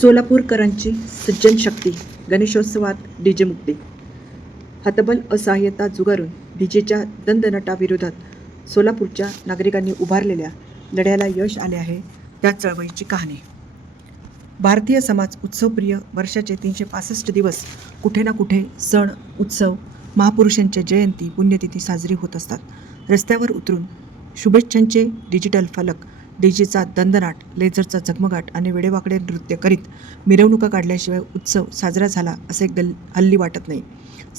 सोलापूरकरांची सज्जन शक्ती, गणेशोत्सवात डीजे मुक्ती. हतबल असहाय्यता जुगारून डीजेच्या दणदणाटाविरोधात सोलापूरच्या नागरिकांनी उभारलेल्या लढ्याला यश आले आहे. त्या चळवळीची कहाणी. भारतीय समाज उत्सवप्रिय. वर्षाचे 365 दिवस कुठे ना कुठे सण, उत्सव, महापुरुषांच्या जयंती, पुण्यतिथी साजरी होत असतात. रस्त्यावर उतरून शुभेच्छांचे डिजिटल फलक, डीजेचा दणदणाट, लेझरचा झगमगाट आणि वेडेवाकडे नृत्य करीत मिरवणुका काढल्याशिवाय उत्सव साजरा झाला असे हल्ली वाटत नाही.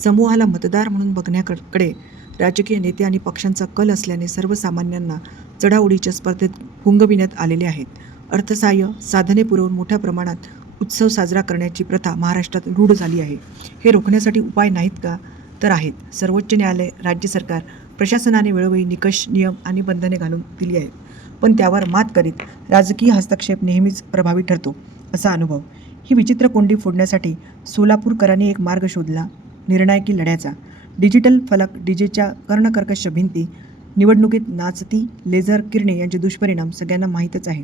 समूहाला मतदार म्हणून बघण्याकडे राजकीय नेते आणि पक्षांचा कल असल्याने सर्वसामान्यांना चढाओढीच्या स्पर्धेत गुंगविण्यात आलेले आहेत. अर्थसहाय्य, साधने पुरवून मोठ्या प्रमाणात उत्सव साजरा करण्याची प्रथा महाराष्ट्रात रूढ झाली आहे. हे रोखण्यासाठी उपाय नाहीत का? तर आहेत. सर्वोच्च न्यायालय, राज्य सरकार, प्रशासनाने वेळोवेळी निकष, नियम आणि बंधने घालून दिली आहेत. पण त्यावर मात करीत राजकीय हस्तक्षेप नेहमीच प्रभावी ठरतो, असा अनुभव. ही विचित्र कोंडी फोडण्यासाठी सोलापूरकरांनी एक मार्ग शोधला, निर्णायकी लढ्याचा. डिजिटल फलक, डीजेच्या कर्णकर्कश भिंती, निवडणुकीत नाचती लेझर किरणे यांचे दुष्परिणाम सगळ्यांना माहीतच आहे.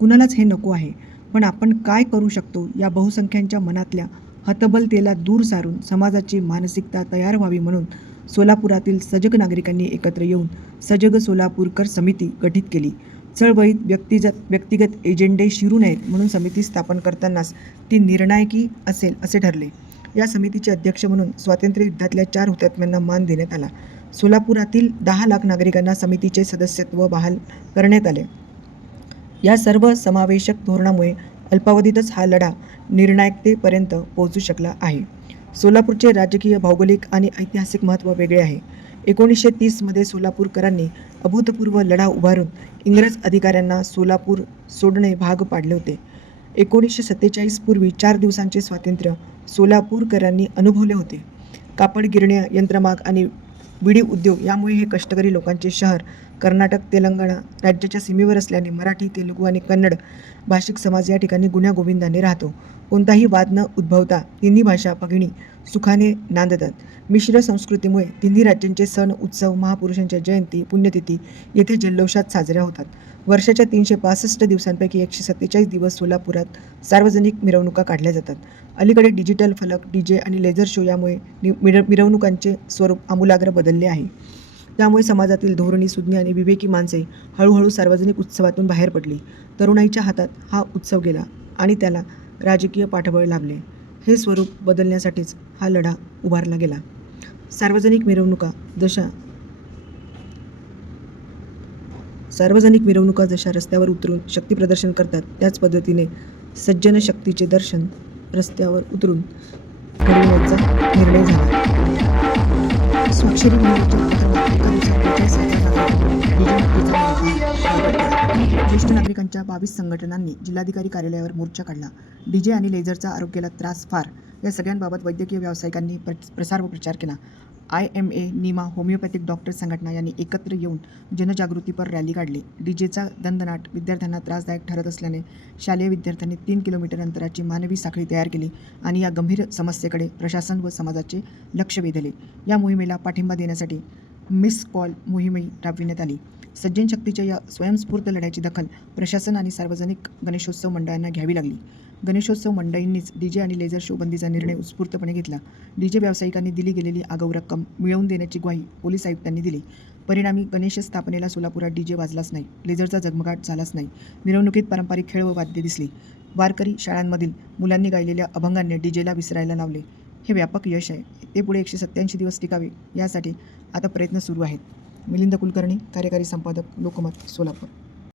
कुणालाच हे नको आहे. पण आपण काय करू शकतो? या बहुसंख्यांच्या मनातल्या हतबलतेला दूर सारून समाजाची मानसिकता तयार व्हावी म्हणून सोलापुरातील सजग नागरिकांनी एकत्र येऊन सजग सोलापूरकर समिती गठीत केली. चळवळीत व्यक्तिगत एजेंडे शिरू नयेत म्हणून समिती स्थापन करतानाच ती निर्णायकी असेल असे ठरले. या समितीचे अध्यक्ष म्हणून स्वातंत्र्य युद्धातल्या 4 हुतात्म्यांना मान देण्यात आला. सोलापुरातील 10 लाख नागरिकांना समितीचे सदस्यत्व बहाल करण्यात आले. या सर्व समावेशक धोरणामुळे अल्पावधीतच हा लढा निर्णायकतेपर्यंत पोहोचू शकला आहे. सोलापूरचे राजकीय, भौगोलिक आणि ऐतिहासिक महत्त्व वेगळे आहे. 1930 मध्ये सोलापूरकरांनी अभूतपूर्व लढा उभारून इंग्रज अधिकाऱ्यांना सोलापूर सोडणे भाग पाडले होते. 1947 पूर्वी 4 दिवसांचे स्वातंत्र्य सोलापूरकरांनी अनुभवले होते. कापड गिरण्या, यंत्रमाग आणि विडी उद्योग यामुळे हे कष्टकरी लोकांचे शहर कर्नाटक, तेलंगणा राज्याच्या सीमेवर असल्याने मराठी, तेलुगू आणि कन्नड भाषिक समाज या ठिकाणी गुण्यागोविंदाने राहतो. कोणताही वाद न उद्भवता तिन्ही भाषा भगिनी सुखाने नांदतात. मिश्र संस्कृतीमुळे तिन्ही राज्यांचे सण, उत्सव, महापुरुषांच्या जयंती, पुण्यतिथी येथे जल्लोषात साजऱ्या होतात. वर्षाच्या 365 दिवसांपैकी 147 दिवस सोलापुरात सार्वजनिक मिरवणुका काढल्या जातात. अलीकडे डिजिटल फलक, डीजे आणि लेझर शो यामुळे मिरवणुकांचे स्वरूप आमूलाग्र बदलले आहे. त्यामुळे समाजातील धोरणी, सुज्ञ आणि विवेकी माणसे हळूहळू सार्वजनिक उत्सवातून बाहेर पडली. तरुणाईच्या हातात हा उत्सव गेला आणि त्याला राजकीय पाठबळ लाभले. हे स्वरूप बदलण्यासाठीच हा लढा उभारला गेला. सार्वजनिक मिरवणुका जशा रस्त्यावर उतरून शक्तीप्रदर्शन करतात, त्याच पद्धतीने सज्जन शक्तीचे दर्शन रस्त्यावर उतरून घडविण्याचा निर्णय झाला. स्वाक्षरी ज्येष्ठ नागरिकांच्या 22 संघटनांनी जिल्हाधिकारी कार्यालयावर मोर्चा काढला. डीजे आणि लेझरचा आरोग्याला त्रास फार, या सगळ्यांबाबत वैद्यकीय व्यावसायिकांनी प्रसार व प्रचार केला. IMA, निमा, होमिओपॅथिक डॉक्टर संघटना यांनी एकत्र येऊन जनजागृतीपर रॅली काढली. डीजेचा दणदणाट विद्यार्थ्यांना त्रासदायक ठरत असल्याने शालेय विद्यार्थ्यांनी 3 किलोमीटर अंतराची मानवी साखळी तयार केली आणि या गंभीर समस्येकडे प्रशासन व समाजाचे लक्ष वेधले. या मोहिमेला पाठिंबा देण्यासाठी मिस कॉल मोहीमही राबविण्यात आली. सज्जन शक्तीच्या या स्वयंस्फूर्त लढ्याची दखल प्रशासन आणि सार्वजनिक गणेशोत्सव मंडळांना घ्यावी लागली. गणेशोत्सव मंडळींनीच डीजे आणि लेझर शो बंदीचा निर्णय उत्स्फूर्तपणे घेतला. डीजे व्यावसायिकांनी दिली गेलेली आगाऊ रक्कम मिळवून देण्याची ग्वाही पोलीस आयुक्तांनी दिली. परिणामी गणेश स्थापनेला सोलापुरात डीजे वाजलाच नाही, लेझरचा झगमगाट झालाच नाही. मिरवणुकीत पारंपरिक खेळ व वाद्ये दिसली. वारकरी, शाळांमधील मुलांनी गायलेल्या अभंगांनी डीजेला विसरायला लावले. हे व्यापक यश आहे. ते पुढे 187 दिवस टिकावे यासाठी आता प्रयत्न सुरू आहेत. मिलिंद कुलकर्णी, कार्यकारी संपादक, लोकमत, सोलापूर.